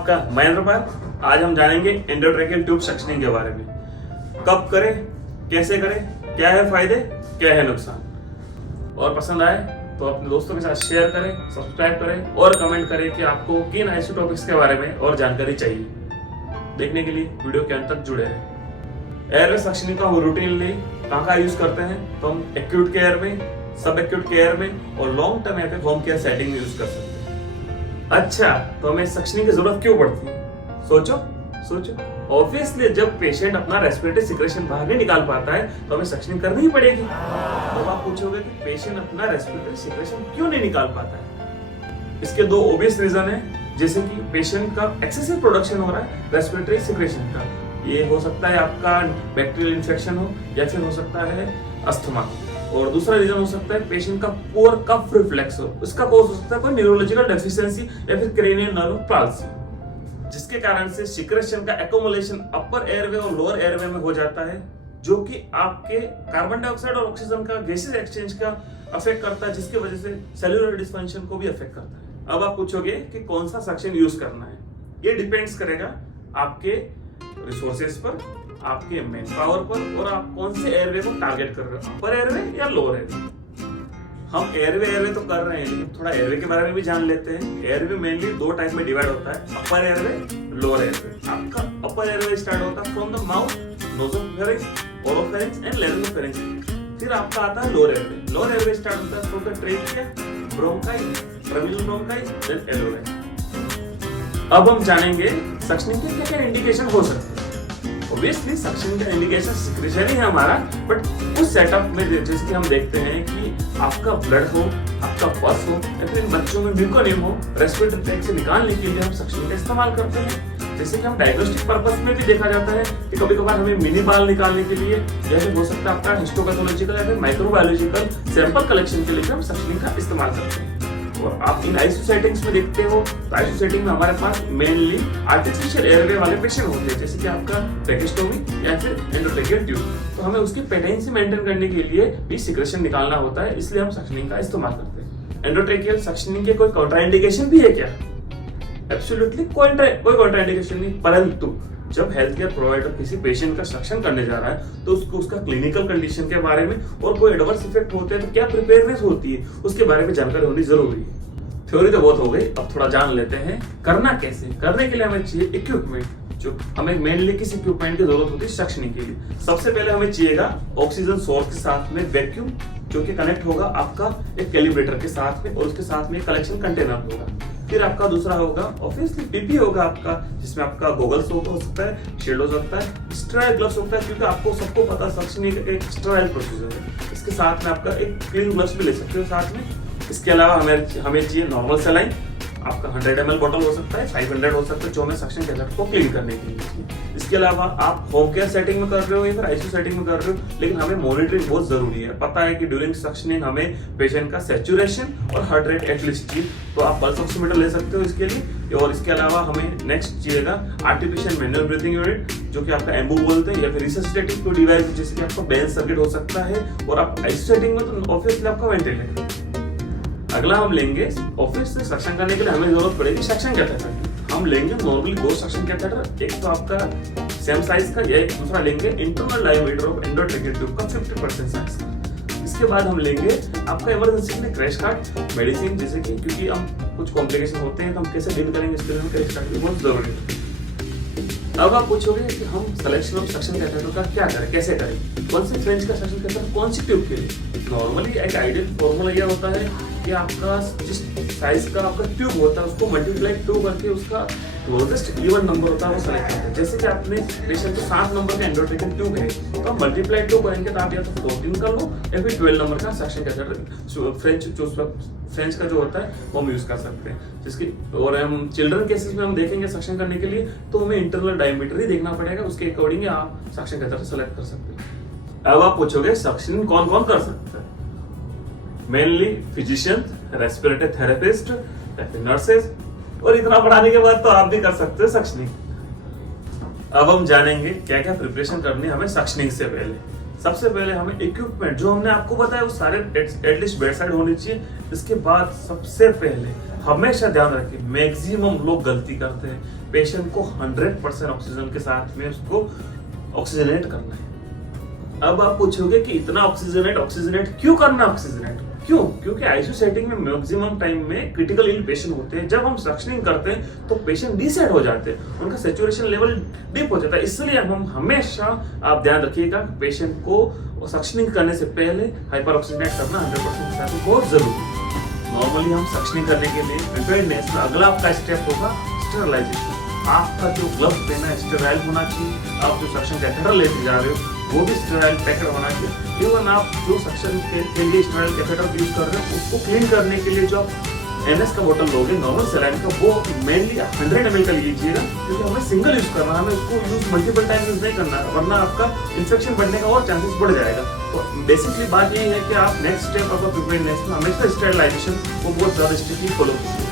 आपका महेंद्र पाल। आज हम जानेंगे एंडोट्रैकियल ट्यूब सक्शनिंग के बारे में। कब करें, कैसे करें, क्या है फायदे, क्या है नुकसान। और पसंद आए तो अपने दोस्तों के साथ शेयर करें, सब्सक्राइब करें और कमेंट करें कि आपको किन ऐसे टॉपिक्स के बारे में और जानकारी चाहिए। देखने के लिए वीडियो के अंत तक जुड़े रहें। एयरवे सक्शनिंग का हम रूटीनली कहाँ यूज करते हैं, तो हम एक्यूट केयर में, सब एक्यूट केयर में और लॉन्ग टर्म या फिर होम केयर सेटिंग में यूज कर सकते हैं। अच्छा, तो हमें सक्शनिंग की जरूरत क्यों पड़ती है? सोचो। ऑब्वियसली जब पेशेंट अपना रेस्पिरेटरी सिक्रेशन बाहर नहीं निकाल पाता है तो हमें सक्शनिंग करनी ही पड़ेगी। तो आप पूछोगे कि पेशेंट अपना रेस्पिरेटरी सिक्रेशन क्यों नहीं निकाल पाता है? इसके दो ऑब्वियस रीजन है, जैसे कि पेशेंट का एक्सेसिव प्रोडक्शन हो रहा है रेस्पिरेटरी सिक्रेशन का। ये हो सकता है आपका बैक्टीरियल इन्फेक्शन हो या फिर हो सकता है अस्थमा। और दूसरा रीजन हो सकता है पेशेंट का पुअर कफ रिफ्लेक्स हो। इसका कॉज हो सकता है कोई न्यूरोलॉजिकल डेफिशिएंसी या फिर क्रेनियल नर्व पाल्सी, जिसके कारण से सिक्रेशन का एक्युमुलेशन अपर एयरवे और लोअर एयरवे में हो जाता है, जो कि आपके कार्बन डाइऑक्साइड और ऑक्सीजन का गैसेस एक्सचेंज का अफेक्ट करता है, जिसकी वजह से सेल्यूलर डिस्फंक्शन को भी अफेक्ट करता है। अब आप पूछोगे कि कौन सा सक्शन यूज करना है। ये डिपेंड्स करेगा आपके रिसोर्सेज पर, आपके मैन पावर पर और आप कौन से एयरवे को टारगेट कर रहे हो, अपर एयरवे या लोअर एयरवे। हम एयरवे तो कर रहे हैं, लेकिन थोड़ा एयरवे के बारे में भी जान लेते हैं। एयरवे मेनली दो टाइप में डिवाइड होता है, अपर एयरवे, लोअर एयरवे। आपका अपर एयरवे स्टार्ट होता है from the mouth, nasopharynx, oropharynx and laryngopharynx. फिर आपका आता है lower airway. Lower airway start होता है from the trachea, bronchi, tracheal bronchi, then alveoli. अब हम जानेंगे सक्शनिंग के क्या-क्या इंडिकेशन हो सकते हैं। ऑब्वियसली सक्शनिंग का इंडिकेशन सिक्रेशन ही है हमारा, बट उस सेटअप में जैसे कि हम देखते हैं कि आपका ब्लड हो, आपका पस हो या फिर बच्चों में म्यूकोनिम हो, रेस्पिरेटरी ट्रैक्ट से निकालने के लिए हम सक्शनिंग का इस्तेमाल करते हैं। जैसे कि हम डायग्नोस्टिक पर्पस में भी देखा जाता है कि कभी कभार हमें मिनी बाल निकालने के लिए या फिर हो सकता है आपका हिस्टोपैथोलॉजिकल या फिर माइक्रोबायोलॉजिकल सैंपल कलेक्शन के लिए भी हम सक्शनिंग का इस्तेमाल करते हैं। और आप इन आईसीयू सेटिंग्स में देखते हो तो आईसीयू सेटिंग में हमारे पास मेनली आर्टिफिशियल एयरवे वाले पेशेंट होते हैं, जैसे कि आपका ट्रैकेस्टोमी या फिर एंडोट्रैकियल ट्यूब। तो हमें उसकी पेटेंसी मेंटेन करने के लिए भी सिक्रेशन निकालना होता है, इसलिए हम सक्शनिंग का इस्तेमाल करते हैं। एंडोट्रैकियल सक्शनिंग के कोई कॉन्ट्राइंडिकेशन भी है क्या? एब्सोल्युटली कोई कॉन्ट्राइंडिकेशन नहीं, परंतु जब हेल्थ केयर प्रोवाइडर किसी पेशेंट का सक्शन करने जा रहा है तो उसको उसका क्लिनिकल कंडीशन के बारे में और कोई एडवर्स इफेक्ट होते हैं तो क्या प्रिपेयरनेस होती है उसके बारे में जानकारी होनी जरूरी है। थ्योरी तो बहुत हो गई, अब थोड़ा जान लेते हैं करना कैसे। करने के लिए हमें चाहिए इक्विपमेंट, जो हमें मेनली किस इक्विपमेंट की जरूरत होती है सक्शनिंग के लिए। सबसे पहले हमें चाहिएगा ऑक्सीजन सोर्स के साथ में वैक्यूम, जो कि कनेक्ट होगा आपका एक कैलिब्रेटर के साथ में और उसके साथ में कलेक्शन कंटेनर होगा। फिर आपका दूसरा होगा ऑब्वियसली पीपी होगा आपका, जिसमें आपका गोगल्स हो सकता है, शील्ड हो सकता है, स्टेराइल ग्लव्स होता है, क्योंकि आपको सबको पता है सक्शनिंग एक स्टेराइल प्रोसीजर है। इसके साथ में आपका एक क्लीन ग्लव्स भी ले सकते हो साथ में। इसके अलावा हमें चाहिए नॉर्मल सलाइन, आपका 100 ml बॉटल हो सकता है, 500 हो सकता है, जो हमें सक्शन कैथेटर को क्लीन करने के लिए। इसके अलावा आप होम केयर सेटिंग में कर रहे हो या फिर आईसीयू सेटिंग में कर रहे हो, लेकिन हमें मॉनिटरिंग बहुत जरूरी है। पता है कि ड्यूरिंग सक्शनिंग हमें पेशेंट का सैचुरेशन और हार्ट रेट एटलीस्ट चाहिए, तो आप पल्स ऑक्सीमीटर ले सकते हो इसके लिए। और इसके अलावा हमें नेक्स्ट चाहिएगा आर्टिफिशियल मैनुअल ब्रीथिंग यूनिट, जो कि आपका एम्बू बोलते हैं, या फिर रिससिटेटिव डिवाइस जैसे कि आपका बेंच सर्किट हो सकता है। और आप आईसीयू सेटिंग में तो ऑब्वियसली आपका वेंटिलेटर। अगला हम लेंगे ऑफिस से सक्शन करने के लिए हमें जरूरत पड़ेगी सक्शन कैथेटर। हम लेंगे नॉर्मली 2 सक्शन कैथेटर, एक तो आपका सेम साइज का या एक दूसरा लेंगे internal diameter of endotracheal tube का 50% साइज का। इसके बाद हम लेंगे आपका इमरजेंसी के लिए क्रैश कार्ड मेडिसिन, जैसे कि क्योंकि हम कुछ कॉम्प्लिकेशन होते हैं तो हम कैसे डील करेंगे, इसके लिए क्रैश कार्ड भी बहुत जरूरी है। अब आप पूछोगे कि हम सिलेक्शन ऑफ सक्शन कैथेटर का क्या करें, कैसे करें, कौन से फ्रेंच का सक्शन कैथेटर कौन सी ट्यूब के लिए। नॉर्मली एक आइडियल फॉर्मूला यह होता है कि आपका जिस साइज का आपका ट्यूब होता है उसको मल्टीप्लाई 2 करके उसका क्लोजेस्ट इवन नंबर होता है वो सेलेक्ट करते हैं। जैसे कि आपने पेशेंट को 7 नंबर का एंडोट्रैकियल ट्यूब है तो आप मल्टीप्लाई 2 करेंगे तो आप या तो 14 कर लो या फिर 12 नंबर का सक्शन कैथेटर फ्रेंच का जो होता है वो हम यूज कर सकते हैं। जिसकी और हम चिल्ड्रन केसेस में हम देखेंगे सक्शन करने के लिए तो हमें इंटरनल डायमीटर ही देखना पड़ेगा, उसके अकॉर्डिंग आप सक्शन कैथेटर सेलेक्ट कर सकते हैं। अब आप पूछोगे सक्शन कौन कौन कर सकता है? मेनली फिजिशियन, रेस्पिरेटरी थेरेपिस्ट या फिर नर्सेज, और इतना पढ़ाने के बाद तो आप भी कर सकते हो सक्शनिंग। अब हम जानेंगे क्या क्या प्रिपरेशन करनी है हमें सक्शनिंग से पहले। सबसे पहले हमें इक्विपमेंट जो हमने आपको बताया वो सारे एटलीस्ट बेड साइड होनी चाहिए। इसके बाद सबसे पहले हमेशा ध्यान रखें, मैक्सिमम लोग गलती करते हैं। पेशेंट को 100% ऑक्सीजन के साथ में उसको ऑक्सीजनेट करना है। अब आप पूछोगे कि इतना ऑक्सीजनेट क्यों करना? ऑक्सीजनेट क्यों? क्योंकि आईसीयू सेटिंग में मैक्सिमम टाइम में क्रिटिकल इल पेशेंट होते हैं। जब हम सक्शनिंग करते हैं तो पेशेंट डिसेट हो जाते हैं, उनका सैचुरेशन लेवल डिप हो जाता है। इसलिए हम हमेशा आप ध्यान रखिएगा पेशेंट को सक्शनिंग करने से पहले हाइपर ऑक्सीजनेट करना 100% बहुत जरूरी है। नॉर्मली हम सक्शनिंग करने के लिए प्रिपेयर्डनेस में अगला आपका स्टेप होगा स्टेरलाइजेशन। आपका जो ग्लव्स पहना है स्टेराइल होना चाहिए। आप जो सक्शन कैथेटर लेते जा रहे हो वो भी स्टेराइल पैकेट होना चाहिए। इवन आप जो सक्शन के लिए स्टेराइल कैथेटर यूज कर रहे हैं उसको क्लीन करने के लिए जो एनएस का बोतल लोगे नॉर्मल सलाइन का, वो मेनली 100 ml का लीजिएगा, क्योंकि हमें सिंगल यूज करना है, हमें उसको यूज मल्टीपल टाइम यूज नहीं करना है, वरना आपका इन्फेक्शन बढ़ने का और चांसेस बढ़ जाएगा। तो बेसिकली बात यही है कि आप नेक्स्ट स्टेप ऑफ प्रिपेयर्डनेस में हमेशा स्टेरिलाइजेशन को बहुत ज्यादा स्ट्रिक्टली फॉलो कीजिए।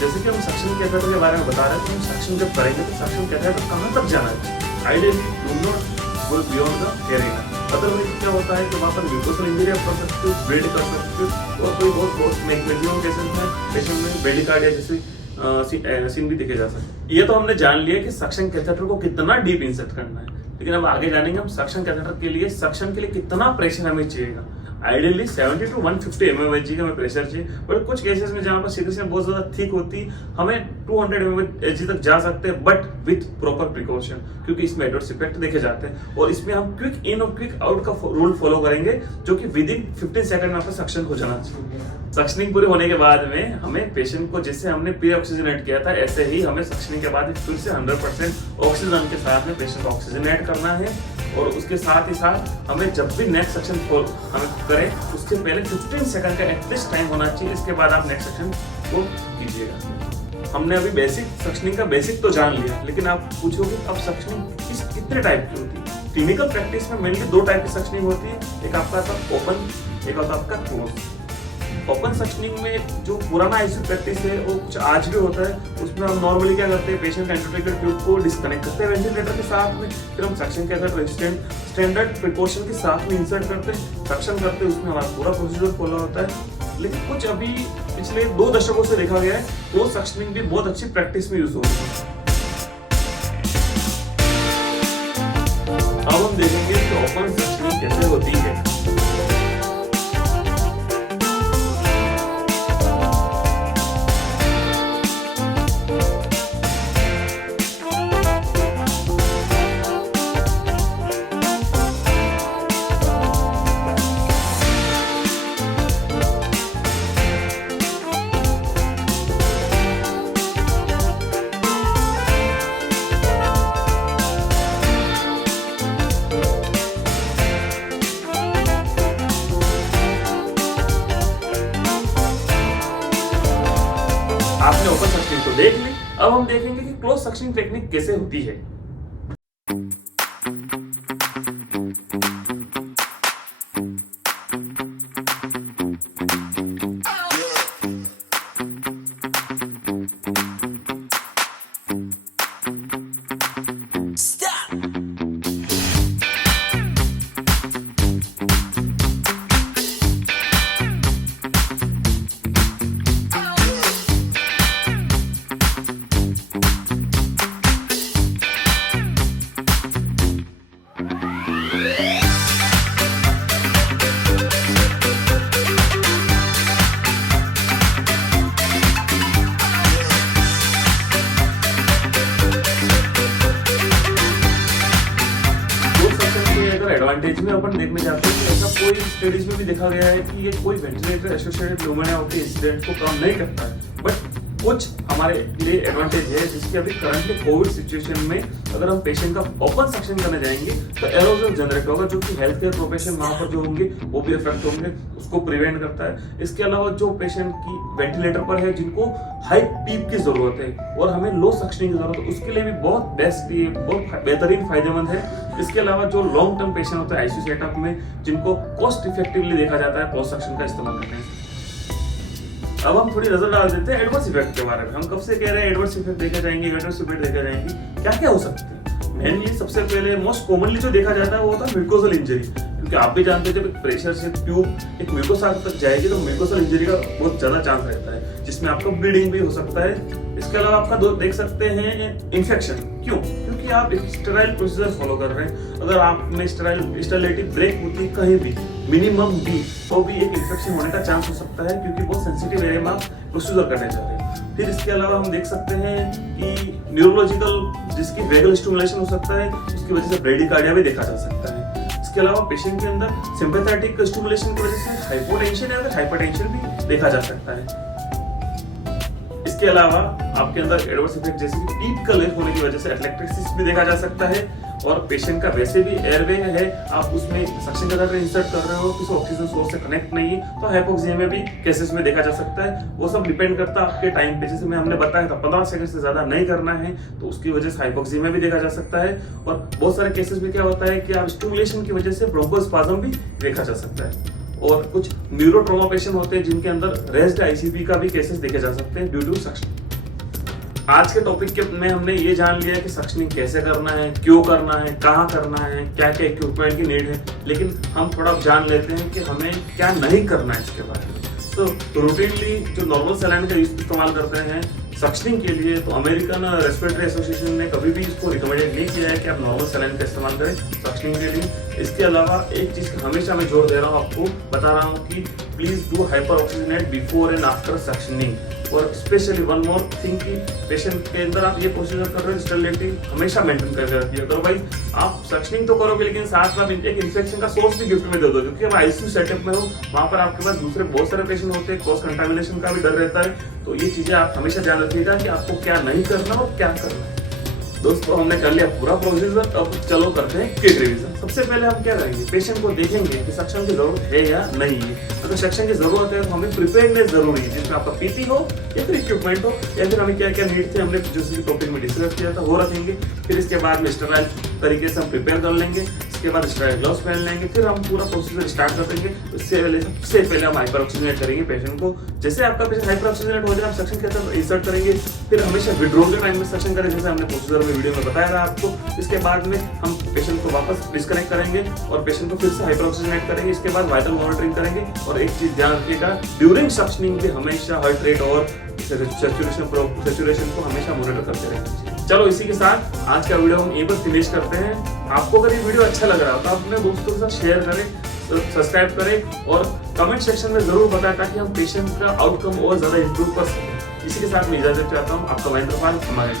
जैसे कि हम सक्शन कैथेटर के बारे में बता रहे हैं, तो हम सक्शन जब करेंगे तो सक्शन कैथेटर कहाँ तक जाना है? Ideally do not go beyond the area. Otherwise क्या होता है कि वहाँ पर म्यूकोसल इंजरी आप कर सकते हो, ब्लीड कर सकते हो, और कोई बहुत मैक्सिमम केसेस में पेशेंट में ब्रेडिकार्डिया जैसे सीन भी देखे जा सकते हैं। ये तो हमने जान लिया कि सक्शन कैथेटर को कितना डीप इंसर्ट करना है, लेकिन अब आगे जानेंगे हम सक्शन कैथेटर के लिए सक्शन के लिए कितना प्रेशर हमें चाहिएगा। आइडियली 70 to 150 mmHg का हमें प्रेशर चाहिए, बट कुछ केसेस में जहाँ पर सीक्रेशन बहुत ज्यादा थिक होती हमें 200 mmHg तक जा सकते हैं, बट विथ प्रॉपर प्रिकॉशन, क्योंकि इसमें एडवर्स इफेक्ट देखे जाते हैं। और इसमें हम क्विक इन और क्विक आउट का रूल फॉलो करेंगे, जो कि विद इन 15 सेकंड में आपका सक्शन हो जाना चाहिए। सक्शनिंग पूरी होने के बाद में हमें पेशेंट को जैसे हमने प्री ऑक्सीजनेट किया था, ऐसे ही हमें सक्शनिंग के बाद फिर से 100% ऑक्सीजन के साथ में पेशेंट को ऑक्सीजनेट करना है। और उसके साथ ही साथ हमें जब भी नेक्स्ट सेक्शन हमें करें उसके पहले 15 सेकंड का एटलीस्ट टाइम होना चाहिए। इसके बाद आप नेक्स्ट सेक्शन को कीजिएगा। हमने अभी बेसिक सक्शनिंग का बेसिक तो जान लिया, लेकिन आप पूछोगे अब सक्शनिंग कितने टाइप की होती है? क्लिनिकल प्रैक्टिस में मेनली 2 टाइप की सक्शनिंग होती है, एक आपका था ओपन, एक होता आपका क्लोज। ओपन सक्शनिंग में जो पुराना आईसीयू प्रैक्टिस है वो कुछ आज भी होता है। उसमें हम नॉर्मली क्या करते हैं, पेशेंट का एंडोट्रेकियल ट्यूब को डिस्कनेक्ट करते हैं वेंटिलेटर के साथ में, फिर हम सक्शन कैथेटर स्टैंडर्ड प्रिकॉशन के साथ में इंसर्ट करते हैं, सक्शन करते हैं, उसमें हमारा पूरा प्रोसीजर फॉलो होता है। लेकिन कुछ अभी पिछले 2 दशकों से देखा गया है क्लोज सक्शनिंग भी बहुत अच्छी प्रैक्टिस में यूज हो रही है। अब हम देखेंगे कि ओपन सक्शनिंग कैसे होती है। आपने ओपन सक्शनिंग तो देख ली, अब हम देखेंगे कि क्लोज सक्शनिंग टेक्निक कैसे होती है। एडवांटेज में अपन देखने जाते हैं कि ऐसा कोई स्टडीज में भी देखा गया है कि ये कोई वेंटिलेटर एसोसिएटेड न्यूमोनिया के इंसिडेंट को कम नहीं करता है, बट कुछ हमारे लिए एडवांटेज है, जिसके अभी करंटली कोविड सिचुएशन में अगर हम पेशेंट का ओपन सक्शन करने जाएंगे तो एरोजल जनरेट होगा, जो कि हेल्थ केयर प्रोफेशन वहां पर जो होंगे वो भी इफेक्ट होंगे, उसको प्रिवेंट करता है। इसके अलावा जो पेशेंट की वेंटिलेटर पर है, जिनको हाई पीप की जरूरत है और हमें लो सक्शनिंग की जरूरत है, उसके लिए भी बहुत बेस्ट, ये बहुत बेहतरीन फायदेमंद है। इसके अलावा जो लॉन्ग टर्म पेशेंट होते हैं आईसीयू सेटअप में, जिनको कॉस्ट इफेक्टिवली देखा जाता है क्लोज सक्शन का इस्तेमाल करने से। अब हम थोड़ी नजर डाल देते हैं एडवर्स इफेक्ट के बारे में। हम कब से कह रहे हैं एडवर्स इफेक्ट देखे जाएंगे, एडवर्स इफेक्ट देखे जाएंगे, क्या क्या हो सकते हैं? मेनली सबसे पहले मोस्ट कॉमनली जो देखा जाता है वो होता है म्यूकोसल इंजरी। क्योंकि आप भी जानते थे प्रेशर से ट्यूब एक म्यूकोसा तक जाएगी तो म्यूकोसल इंजरी का बहुत ज्यादा चांस रहता है, जिसमें आपका ब्लीडिंग भी हो सकता है। इसके अलावा आपका देख सकते हैं इन्फेक्शन। क्यों? क्योंकि आप स्टेराइल प्रोसीजर फॉलो कर रहे हैं। अगर आप में स्टेरिलिटी ब्रेक होती है कहीं भी मिनिमम भी, तो भी एक इन्फेक्शन होने का चांस हो सकता है, क्योंकि बहुत सेंसिटिव एरिया में आप प्रोसीजर करने जा रहे हैं। फिर इसके अलावा हम देख सकते हैं कि न्यूरोलॉजिकल जिसकी वेगल स्टिमुलेशन हो सकता है, उसकी वजह से ब्रेडिकार्डिया भी देखा जा सकता है। इसके अलावा पेशेंट के अंदर सिंपैथेटिक स्टिमुलेशन की वजह से हाइपोटेंशन या हाइपरटेंशन भी देखा जा सकता है। इसके अलावा आपके अंदर एडवर्स इफेक्ट जैसे कि टीथ कलर होने की वजह से एटलेक्ट्रिसिस भी देखा जा सकता है। और पेशेंट का वैसे भी एयरवे है, आप उसमें सक्शन कैथेटर इंसर्ट कर रहे हो, किसी ऑक्सीजन सोर्स से कनेक्ट नहीं है, तो हाइपोक्सिया भी केसेस में देखा जा सकता है। वो सब डिपेंड करता है आपके टाइम पे। जैसे मैं हमने बताया था 15 सेकंड से ज्यादा नहीं करना है, तो उसकी वजह से हाइपोक्सिया भी देखा जा सकता है। और बहुत सारे केसेस में क्या होता है कि आप स्टिमुलेशन की वजह से ब्रोंकोस्पाज्म भी देखा जा सकता है। और कुछ न्यूरोट्रोमा पेशेंट होते हैं जिनके अंदर रेस्ड आईसीपी का भी केसेस देखे जा सकते हैं ड्यू टू सक्शन। आज के टॉपिक के में हमने ये जान लिया कि सक्शनिंग कैसे करना है, क्यों करना है, कहाँ करना है, क्या क्या इक्विपमेंट की नीड है, लेकिन हम थोड़ा जान लेते हैं कि हमें क्या नहीं करना है इसके बारे में। तो रूटीनली जो नॉर्मल सलाइन का इस्तेमाल करते हैं सक्शनिंग के लिए, तो अमेरिकन रेस्पिरेटरी एसोसिएशन ने कभी भी इसको रिकमेंडेड नहीं किया है कि आप नॉर्मल सलाइन का इस्तेमाल करें सक्शनिंग के लिए। इसके अलावा एक चीज हमेशा मैं जोर दे रहा हूँ, आपको बता रहा हूँ कि please do hyper oxygenate before and after suctioning. और स्पेशली वन मोर थिंग कि पेशेंट के अंदर आप ये प्रोसीजर कर रहे हो स्टेरिलिटी हमेशा मेंटेन करके रखिए। अदरवाइज आप सक्शनिंग तो करोगे लेकिन साथ में एक इन्फेक्शन का सोर्स भी गिफ्ट में दे दो, क्योंकि हम आईसीयू सेटअप में हो, वहां पर आपके पास दूसरे बहुत सारे पेशेंट होते हैं, क्रॉस कंटामिनेशन का भी डर रहता है। तो ये चीजें आप हमेशा ध्यान रखिएगा कि आपको क्या नहीं करना और क्या करना है। दोस्तों हमने कर लिया पूरा प्रोसीजर, अब चलो करते हैं किट रिवीजन। सबसे पहले हम क्या करेंगे, पेशेंट को देखेंगे कि सक्शन की जरूरत है या नहीं है। अगर सक्शन की जरूरत है तो हमें प्रिपेयरनेस जरूरी है, जिसमें आपका पीपी हो या फिर इक्विपमेंट हो, या फिर हमें क्या क्या नीड थे हमने जिस टॉपिक में डिस्कस किया था वो रखेंगे। फिर इसके बाद में स्टेराइल तरीके से हम प्रिपेयर कर लेंगे, इसके बाद स्टेराइल ग्लव्स पहन लेंगे, फिर हम पूरा प्रोसीजर स्टार्ट कर देंगे। सबसे पहले हम हाइपर ऑक्सीजनेट करेंगे पेशेंट को। जैसे आपका पेशेंट हाइपर ऑक्सीजनेट हो जाए, आप सक्शन कैथेटर इंसर्ट करेंगे। फिर हमेशा विड्रॉल के टाइम में सक्शन करें, जैसे हमने प्रोसीजर में वीडियो में बताया था आपको। इसके बाद में हम पेशेंट को वापस डिस्कनेक्ट करेंगे और पेशेंट को फिर से हाइपर ऑक्सीजनेट करेंगे। इसके बाद वाइटल मॉनिटरिंग करेंगे। और एक चीज ध्यान रखिएगा, ड्यूरिंग सक्शनिंग भी हमेशा हार्ट रेट और सैचुरेशन को हमेशा मॉनिटर करते रहना चाहिए। चलो इसी के साथ आज का वीडियो हम यहीं पर फिनिश करते हैं। आपको अगर ये वीडियो अच्छा लग रहा हो तो अपने दोस्तों के साथ शेयर करें, सब्सक्राइब करें और कमेंट सेक्शन में जरूर बताएं, ताकि हम पेशेंट का आउटकम और ज्यादा इंप्रूव कर सकें। इसी के साथ मैं इजाजत चाहता हूँ। आपका महेंद्र पाल, हमारे